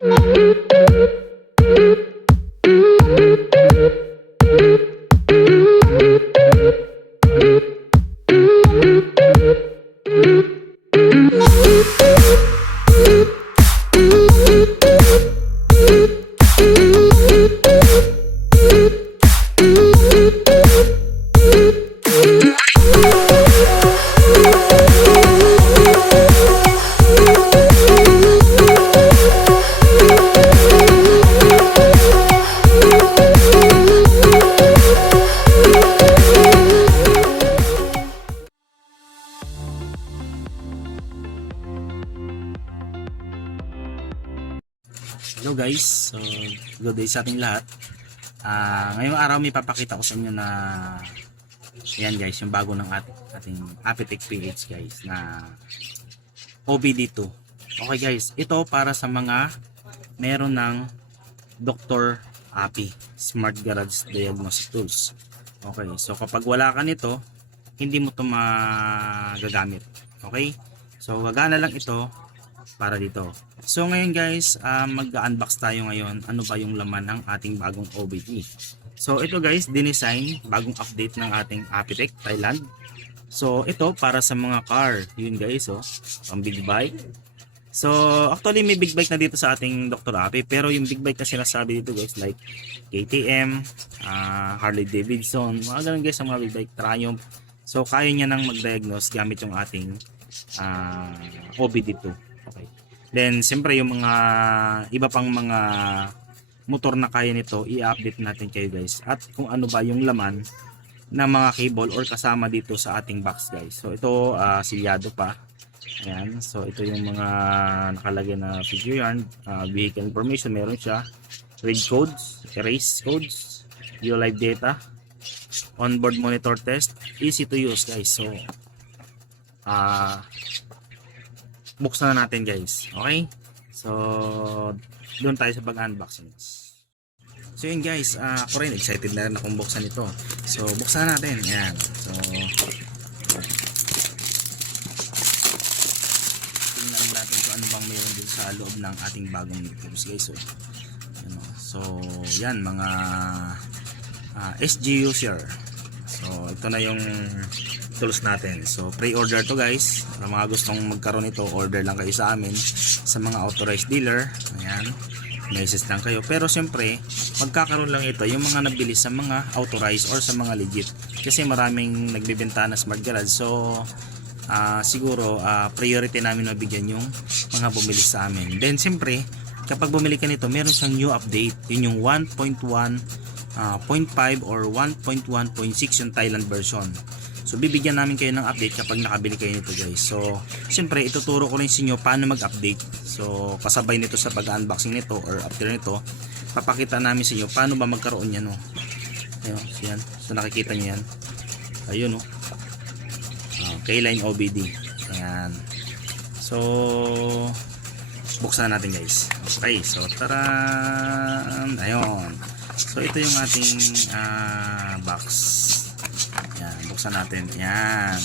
Hello guys, so good day sa ating lahat. Ngayong araw may papakita ko sa inyo na yan guys, yung bago ng ating Apitech PH guys na OBD2. Okay guys, ito para sa mga meron ng Dr. Api Smart Garage Diagnostic Tools. Okay, so kapag wala ka nito, hindi mo ito magagamit. Okay, so gagana lang ito para dito. So ngayon guys, mag-unbox tayo ngayon. Ano ba yung laman ng ating bagong OBD? So ito guys, dinesign, bagong update ng ating Apitech Thailand. So ito para sa mga car. Yun guys, oh, pang big bike. So actually may big bike na dito sa ating Dr. Api, pero yung big bike na sinasabi dito guys, like KTM, Harley Davidson, mga ganun guys, ang mga big bike, Triumph. So kaya niya nang mag-diagnose gamit yung ating OBD2. Okay. Then siyempre yung mga iba pang mga motor na kaya nito, i-update natin kayo guys. At kung ano ba yung laman ng mga cable or kasama dito sa ating box guys. So ito silyado pa. Ayan. So ito yung mga nakalagay na figure yarn, vehicle information, meron siya. Read codes, erase codes, view live data, onboard monitor test, easy to use guys. So buksan na natin guys. Okay, so doon tayo sa pag-unboxing. So yun guys, ako rin excited na rin akong buksan ito. So buksan natin. Yan. So tingnan natin kung ano bang mayroon dito sa loob ng ating bagong tools guys. So yan, mga SGU share. So ito na yung tools natin. So pre-order to guys. Para mga gustong magkaroon nito, order lang kayo sa amin sa mga authorized dealer. Ayan, message lang kayo. Pero siyempre magkakaroon lang ito yung mga nabili sa mga authorized or sa mga legit, kasi maraming nagbebenta na smart garage. So siguro priority namin mabigyan yung mga bumili sa amin. Then siyempre kapag bumili ka nito, meron siyang new update. Yun yung 1.1.5 or 1.1.6 yung Thailand version. So bibigyan namin kayo ng update kapag nakabili kayo nito guys. So siyempre ituturo ko rin sa inyo paano mag-update. So kasabay nito sa pag-unboxing nito or after nito, papakita namin sa inyo paano ba magkaroon yan, no? Ayun, so yan. So nakikita nyo yan. Ayun, no? K-Line OBD. Ayan. So buksan natin guys. Okay, so taran! Ayun. So ito yung ating box. Yan, buksan natin. Yan.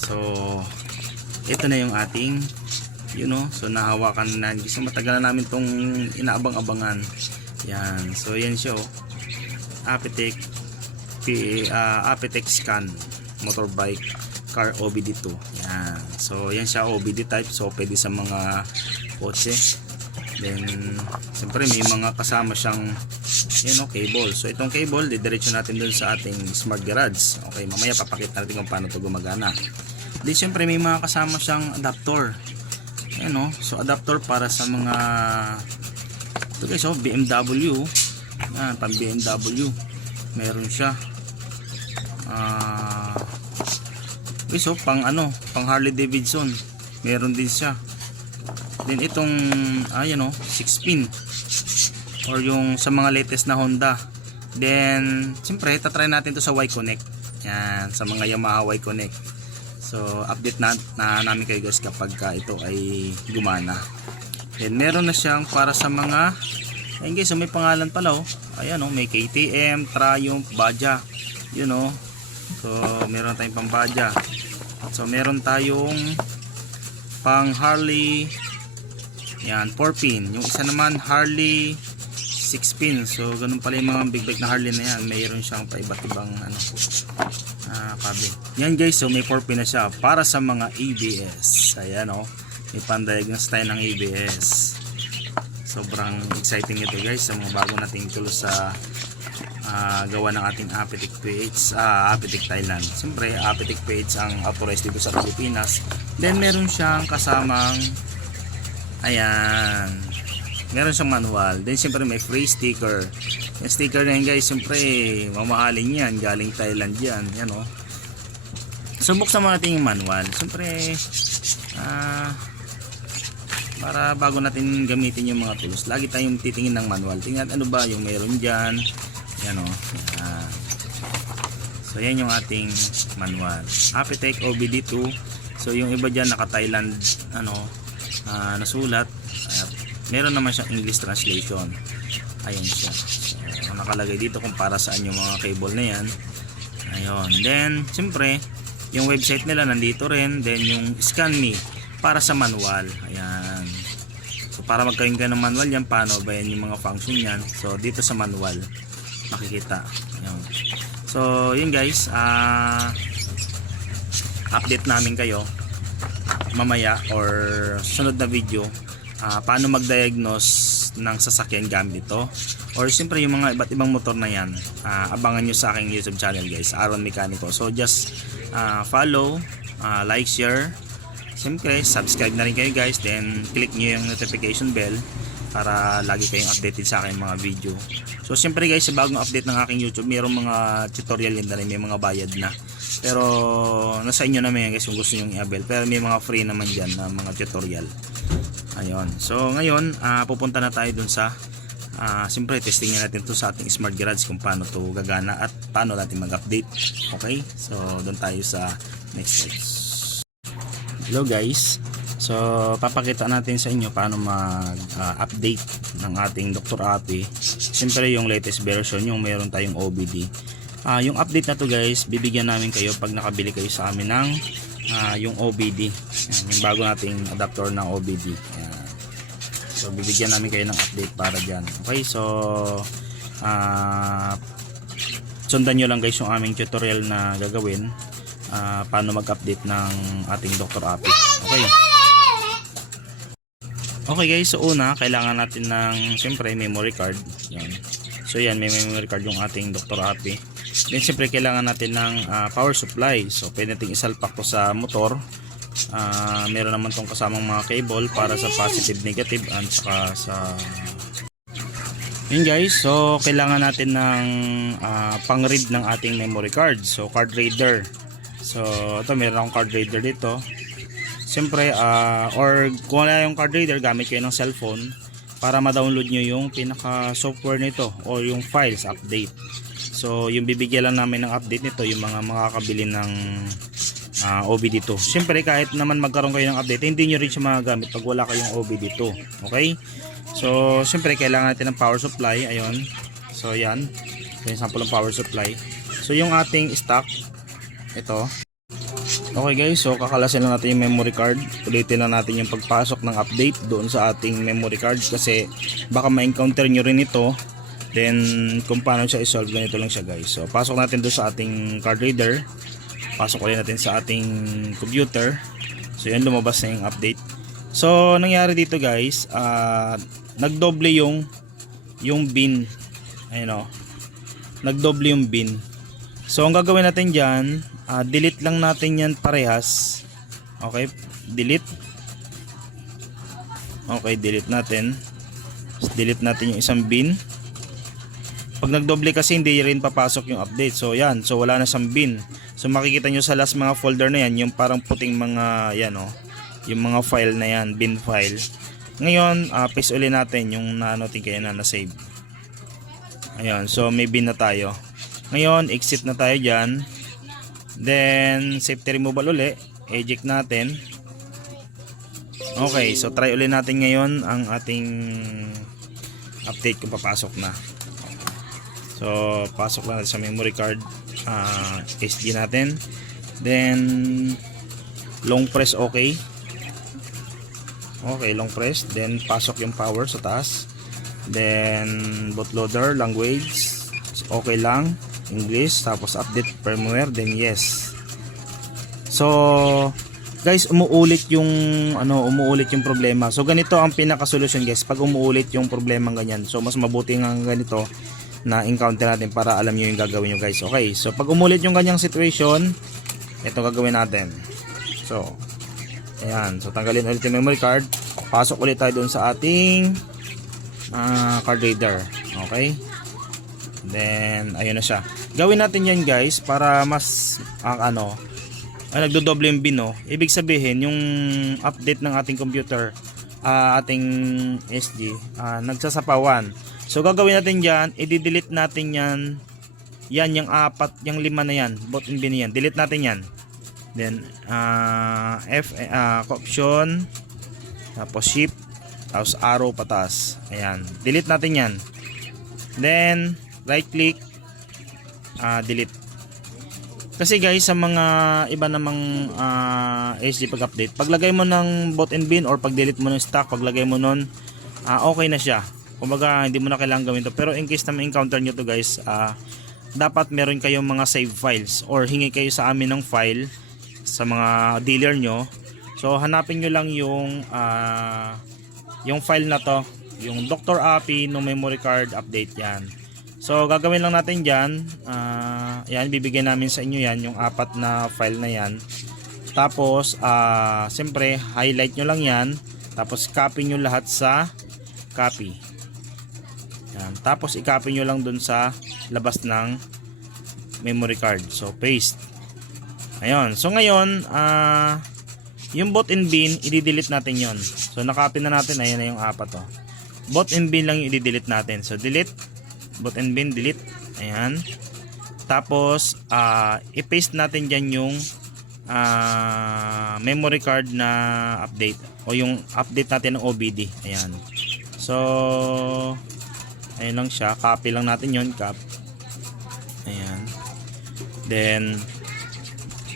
So ito na yung ating, you know, so nahawakan na. Kasi matagal na namin tong inaabang-abangan. Yan. So yan siya, oh. Apitech Scan Motorbike Car OBD2. Yan. So yan siya, OBD type. So pwede sa mga kotse. Then siyempre may mga kasama siyang, you know, cable. So itong cable didiretso natin dun sa ating smart garage. Okay, mamaya papakita natin kung paano ito gumagana. Then siyempre may mga kasama siyang adapter. Ayan, no? So adapter para sa mga ito guys, oh, BMW. Yan, pang BMW meron siya. So pang ano, pang Harley Davidson meron din siya. Then itong ayan, oh, 6-pin or yung sa mga latest na Honda. Then siyempre tatry natin to sa Y-Connect. Yan, sa mga Yamaha Y-Connect. So update na namin kayo guys kapag ito ay gumana. Then meron na siyang para sa mga, ayun guys, so may pangalan pala, oh. Ayan, oh, may KTM, Triumph, Baja, you know. So meron tayong pang Baja. So meron tayong pang Harley Yan, 4 pin. Yung isa naman Harley 6 pin. So ganun pala yung mga big bike na Harley na yan. Mayroon siyang paiba't ibang kable. Yan guys, so may 4 pin na siya para sa mga ABS. Ayan oh. May pan-diagnose tayo ng ABS. Sobrang exciting ito guys sa mga bago nating tools sa gawa ng ating Apetek PH, Apetek Thailand. Siyempre, Apetek PH ang authorized dito sa Pilipinas. Then meron siyang kasamang ayan, meron siyang manual. Then siyempre may free sticker. Yung sticker na yan guys, siyempre mamahalin yan, galing Thailand yan. Yan o. So buksan mo natin yung manual. Siyempre para bago natin gamitin yung mga tools, lagi tayong titingin ng manual. Tingnan ano ba yung meron dyan. Yan o. So yan yung ating manual, Apetek OBD2. So yung iba dyan naka Thailand nasulat. Meron naman siyang English translation. Ayun siya. So, nakalagay dito kung para saan yung mga cable na yan. Ayun. Then siyempre yung website nila nandito rin. Then yung scan me para sa manual. Ayan. So para magkaroon ka ng manual yan, paano ba yan yung mga function yan. So dito sa manual makikita. Ayan. So yun guys, update namin kayo mamaya or sunod na video paano mag-diagnose ng sasakyan gamit ito, or siyempre yung mga iba't ibang motor na yan. Abangan nyo sa aking YouTube channel guys, Aaron Mecanico. So just follow, like, share, siyempre subscribe na rin kayo guys, then click nyo yung notification bell para lagi kayong updated sa aking mga video. So siyempre guys, sa bagong update ng aking YouTube, mayroong mga tutorial yan na rin, may mga bayad na. Pero nasa inyo naman yan guys kung gusto nyo i-avail. Pero may mga free naman dyan na mga tutorial. Ayun. So ngayon, pupunta na tayo dun sa siyempre testingin natin to sa ating Smart Garage kung paano to gagana at paano natin mag-update. Okay? So dun tayo sa next slide. Hello guys. So papakita natin sa inyo paano mag-update ng ating Dr. Api. Siyempre yung latest version, yung mayroon tayong OBD. Yung update na to guys, bibigyan namin kayo pag nakabili kayo sa amin ng yung OBD. Yung bago nating adapter ng OBD. So bibigyan namin kayo ng update para dyan. Okay, so sundan nyo lang guys yung aming tutorial na gagawin paano mag-update ng ating Dr. Api. Okay. Okay guys, so una kailangan natin ng siyempre memory card. Yan. So yan, may memory card yung ating Dr. Api. Then siyempre kailangan natin ng power supply. So pwede natin isalpak to sa motor. Meron naman tong kasamang mga cable para sa positive, negative, at saka sa yun guys. So kailangan natin ng pang-read ng ating memory card. So card reader. So ito, meron akong card reader dito. Siyempre, or kung wala yung card reader, gamit kayo ng cellphone para ma-download nyo yung pinaka software nito o yung files update. So yung bibigyan lang namin ng update nito yung mga makakabili ng OBD2. Siyempre kahit naman magkaroon kayo ng update, hindi nyo rin siya magagamit pag wala kayong OBD2. Okay? So siyempre kailangan natin ng power supply. Ayun. So yan. So yung sample ng power supply. So yung ating stock, ito. Okay guys, so kakalasin lang natin yung memory card. Ulitin lang natin yung pagpasok ng update doon sa ating memory card kasi baka ma-encounter nyo rin ito. Then kung paano siya i-solve, ganito lang siya guys. So pasok natin doon sa ating card reader. Pasok ulit natin sa ating computer. So yan, lumabas na yung update. So nangyari dito guys, nagdoble yung bin. Ayun o, nagdoble yung bin. So ang gagawin natin dyan, delete lang natin yan parehas. Okay, delete. Okay, delete natin. Delete natin yung isang bin. Pag nagdoble kasi hindi rin papasok yung update. So yan, so wala na siyang bin. So makikita nyo sa last mga folder na yan, yung parang puting mga yan o, yung mga file na yan, bin file. Ngayon, paste ulit natin yung natin kaya na save. Ayun, so may bin na tayo. Ngayon, exit na tayo dyan. Then safety removal uli, eject natin. Okay, so try ulit natin ngayon ang ating update kung papasok na. So pasok lang natin sa memory card, SD natin. Then long press OK. Okay, long press. Then pasok yung power sa taas. Then bootloader, language. Okay lang. English. Tapos update firmware. Then yes. So guys, umuulit yung problema. So ganito ang pinaka-solution guys pag umuulit yung problema ganyan. So mas mabuti nga ganito na encounter natin para alam niyo yung gagawin niyo guys. Okay, so pag umulit yung ganyang situation, ito gagawin natin. So ayan, so tanggalin ulit yung memory card. Pasok ulit tayo doon sa ating card reader. Okay? Then ayun na siya. Gawin natin yan guys para mas nagdodoble yung bin, no? Ibig sabihin yung update ng ating computer, ating SG, nagsasapawan. So gagawin natin diyan, i-delete natin yan. Yan yung yung 5 na yan, both and bin yan. Delete natin yan. Then option, tapos shift, tapos arrow patas. Ayan, delete natin yan. Then right click, delete. Kasi guys, sa mga iba namang SG pag-update, paglagay mo ng both and bin or pag-delete mo ng stock, paglagay mo nun, okay na siya. Kumbaga, hindi mo na kailangan gawin to. Pero in case na ma-encounter nyo to guys, dapat meron kayong mga save files or hingi kayo sa amin ng file sa mga dealer nyo. So, hanapin nyo lang yung file na to, yung Dr. API no memory card update yan. So gagawin lang natin dyan, yan, bibigyan namin sa inyo yan, yung 4 na file na yan. Tapos siyempre highlight nyo lang yan, tapos copy nyo lahat sa copy yan. Tapos i-copy nyo lang dun sa labas ng memory card. So paste. Ayun, so ngayon yung both and bin, i-delete natin yon. So nakopy na natin, ayan na yung 4 to. Both and bin lang yung i-delete natin. So delete, both and bin, delete. Ayan. Tapos i-paste natin dyan yung memory card na update o yung update natin ng OBD. Ayan. So ayun lang siya, copy lang natin yon, ayan. Then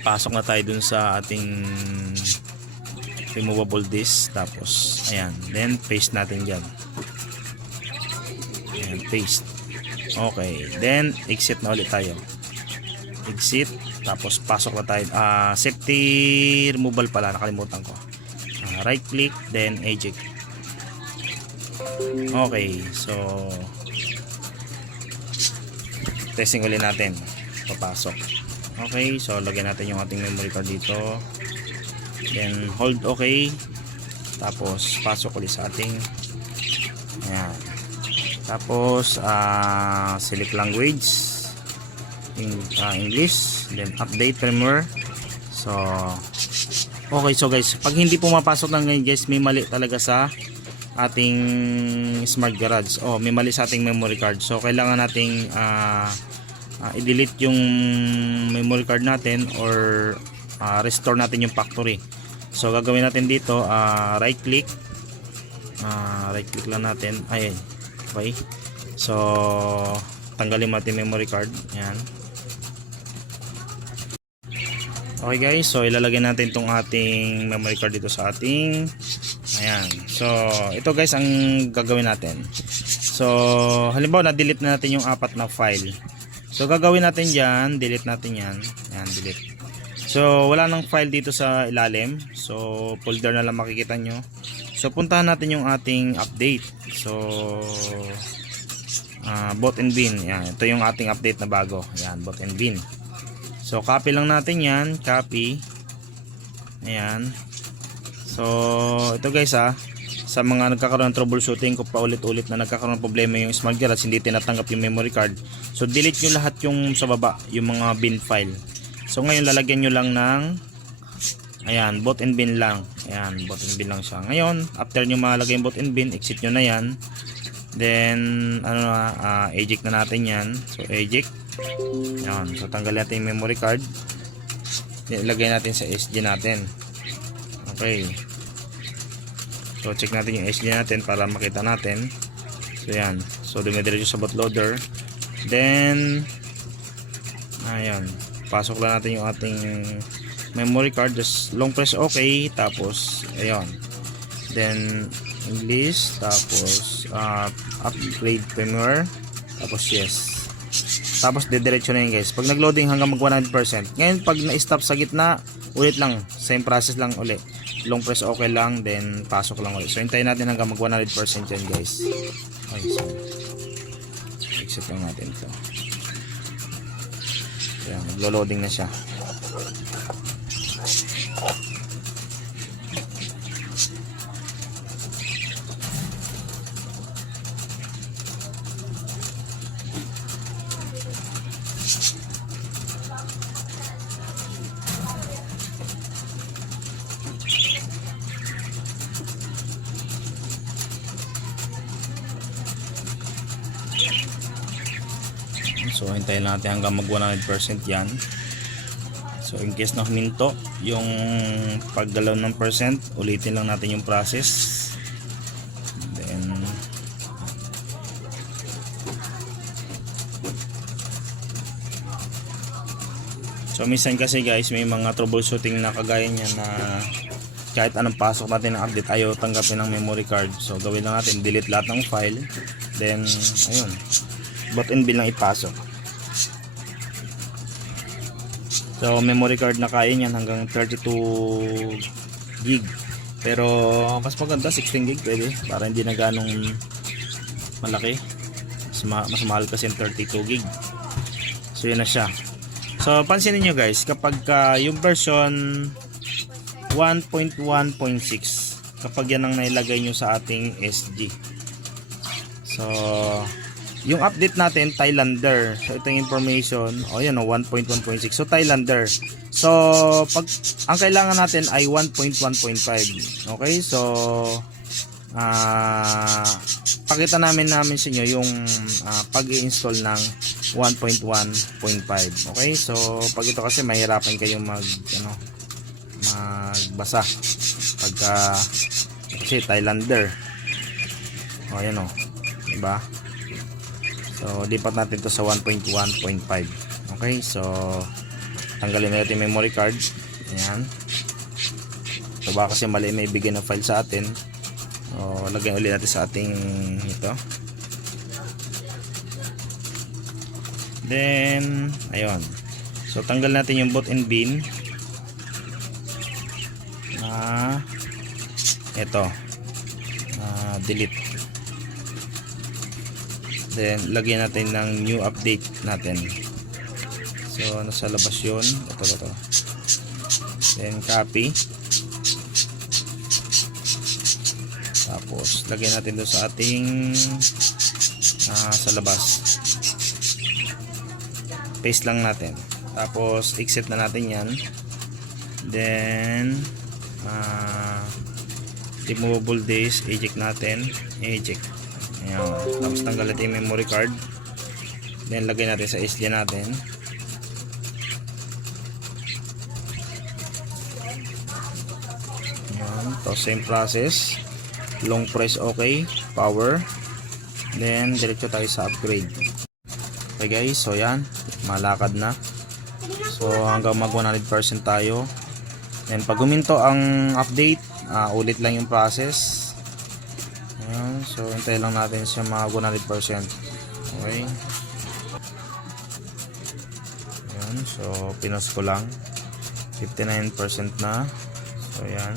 pasok na tayo dun sa ating removable disk. Tapos ayan, then paste natin dyan. Ayan, paste. Okay, then exit na ulit tayo. Exit, tapos pasok na tayo. Safety removal pala, nakalimutan ko. Right click, then eject. Okay, so testing ulit natin. Papasok. Okay, so lagyan natin yung ating memory card dito. Then hold okay. Tapos pasok ulit sa ating, ayan. Tapos select language, English, then update firmware. So okay, so guys, pag hindi pumapasok ng ngayon guys, may mali talaga sa ating smart garage. May mali sa ating memory card. So kailangan nating i-delete yung memory card natin or restore natin yung factory. So gagawin natin dito, right click lang natin. Ayan. Okay. So tanggalin mo ating memory card. Ayan. Okay guys, so ilalagay natin tong ating memory card dito sa ating, ayan. So ito guys ang gagawin natin. So halimbawa na-delete na natin yung 4 na file. So gagawin natin diyan, delete natin yan. Ayan, delete. So wala nang file dito sa ilalim. So folder na lang makikita nyo. So puntahan natin yung ating update. So both and bin. Ayan, ito yung ating update na bago. Ayan, both and bin. So copy lang natin yan, copy. Ayan. So ito guys sa mga nagkakaroon ng troubleshooting ko paulit-ulit na nagkakaroon ng problema yung smart garage, hindi tinatanggap yung memory card. So delete nyo lahat yung sa baba, yung mga bin file. So ngayon lalagyan nyo lang ng, ayan, both and bin lang. Ayan, both and bin lang siya. Ngayon, after nyo malagay yung both and bin, exit nyo na yan. Then eject na natin yan. So eject. Ayan, so tanggalin natin yung memory card. Ilagay natin sa SG natin. Okay. So check natin yung SG natin para makita natin. So yan. So dumidiretso sa bootloader. Then ayan, pasok lang natin yung ating memory card. Just long press okay. Tapos ayun. then English, tapos upgrade firmware, tapos yes. Tapos didiretso na yun guys. Pag nag-loading hanggang mag 100%. Ngayon pag na-stop sa gitna, ulit lang. Same process lang ulit. Long press okay lang, then pasok lang ulit. So hintayin natin hanggang mag 100% yan guys. Okay, so exit lang natin ito. Ayan, maglo-loading na siya. So hintayin natin hanggang mag 100% yan. So in case na huminto yung paggalaw ng percent, ulitin lang natin yung process. Then so minsan kasi guys may mga troubleshooting na kagaya niya na kahit anong pasok natin ng update ayaw tanggapin ng memory card. So gawin lang natin, delete lahat ng file, then ayun, bot and bill lang ipasok. So memory card na kaya niyan hanggang 32 gig. Pero mas maganda 16 gig pwede para hindi na ganong malaki. Mas mahal kasi yung 32 gig. So yun na siya. So pansinin niyo guys, kapag yung version 1.1.6, kapag yan ang nailagay nyo sa ating SG. So yung update natin, Thailander. So ito yung information. O yan o, 1.1.6. So Thailander. So pag ang kailangan natin ay 1.1.5. Okay? So pakita namin sa inyo yung pag-i-install ng 1.1.5. Okay? So pag ito kasi mahirapan kayong magbasa pagka kasi Thailander. O yan o. Diba? So lipat natin to sa 1.1.5. Okay, so tanggalin natin yung memory card. Ayan. So baka kasi mali may bigay ng file sa atin. So lagyan ulit natin sa ating ito. Then ayun. So tanggal natin yung boot and bin. Ito. Delete. Then lagyan natin ng new update natin. So nasa labas yun. Ito. Then copy. Tapos lagyan natin doon sa ating sa labas. Paste lang natin. Tapos exit na natin yan. Then removable disk, eject natin. Eject. Ayan. Tapos tanggal natin yung memory card. Then lagay natin sa SD natin. Ayan. Tapos same process. Long press okay. Power. Then diretso tayo sa upgrade. Okay guys. So yan. Malakad na. So hanggang mag 100% tayo. Then pag huminto ang update, ulit lang yung process. Ayan, so hintay lang natin siya mga 100%. Okay. Ayan, so pinos ko lang 59% na. So ayan.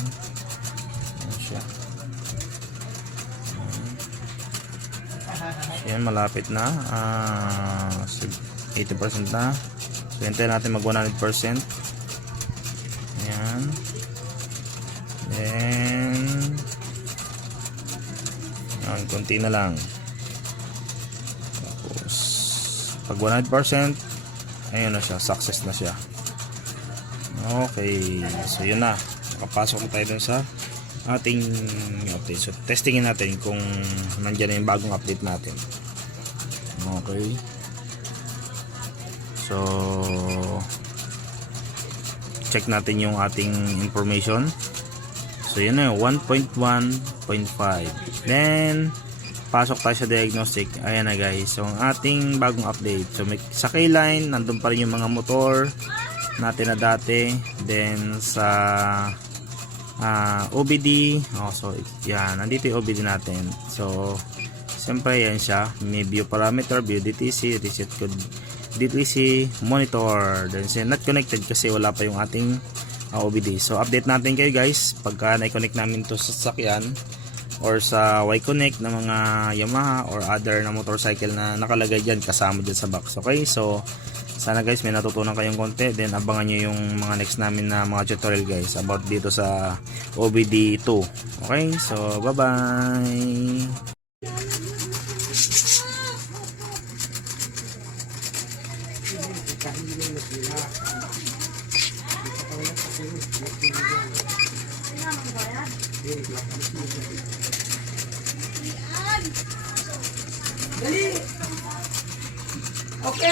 Ayan siya. Ayan, malapit na. 80% na. So hintay natin mag 100%. Ayan. Then konti na lang. Tapos pag 100%, ayun na siya, success na siya. Okay, so yun na, nakapasok na tayo dun sa ating update. So testingin natin kung nandiyan na yung bagong update natin. Okay, so check natin yung ating information. So yun na, 1.1.5. Then pasok tayo sa diagnostic. Ayan na guys, so ang ating bagong update. So sa K-line nandun pa rin yung mga motor natin na dati. Then sa OBD. So yan, nandito yung OBD natin. So siyempre yan siya, may view parameter, view DTC, reset code DTC, monitor, then say not connected kasi wala pa yung ating OBD. So update natin kayo guys pagka na-connect namin to sa sasakyan or sa Y-Connect na mga Yamaha or other na motorcycle na nakalagay dyan kasama dyan sa box. Okay, so sana guys may natutunan kayong konti, then abangan nyo yung mga next namin na mga tutorial guys about dito sa OBD 2. Okay, so bye bye. Dali. Okay.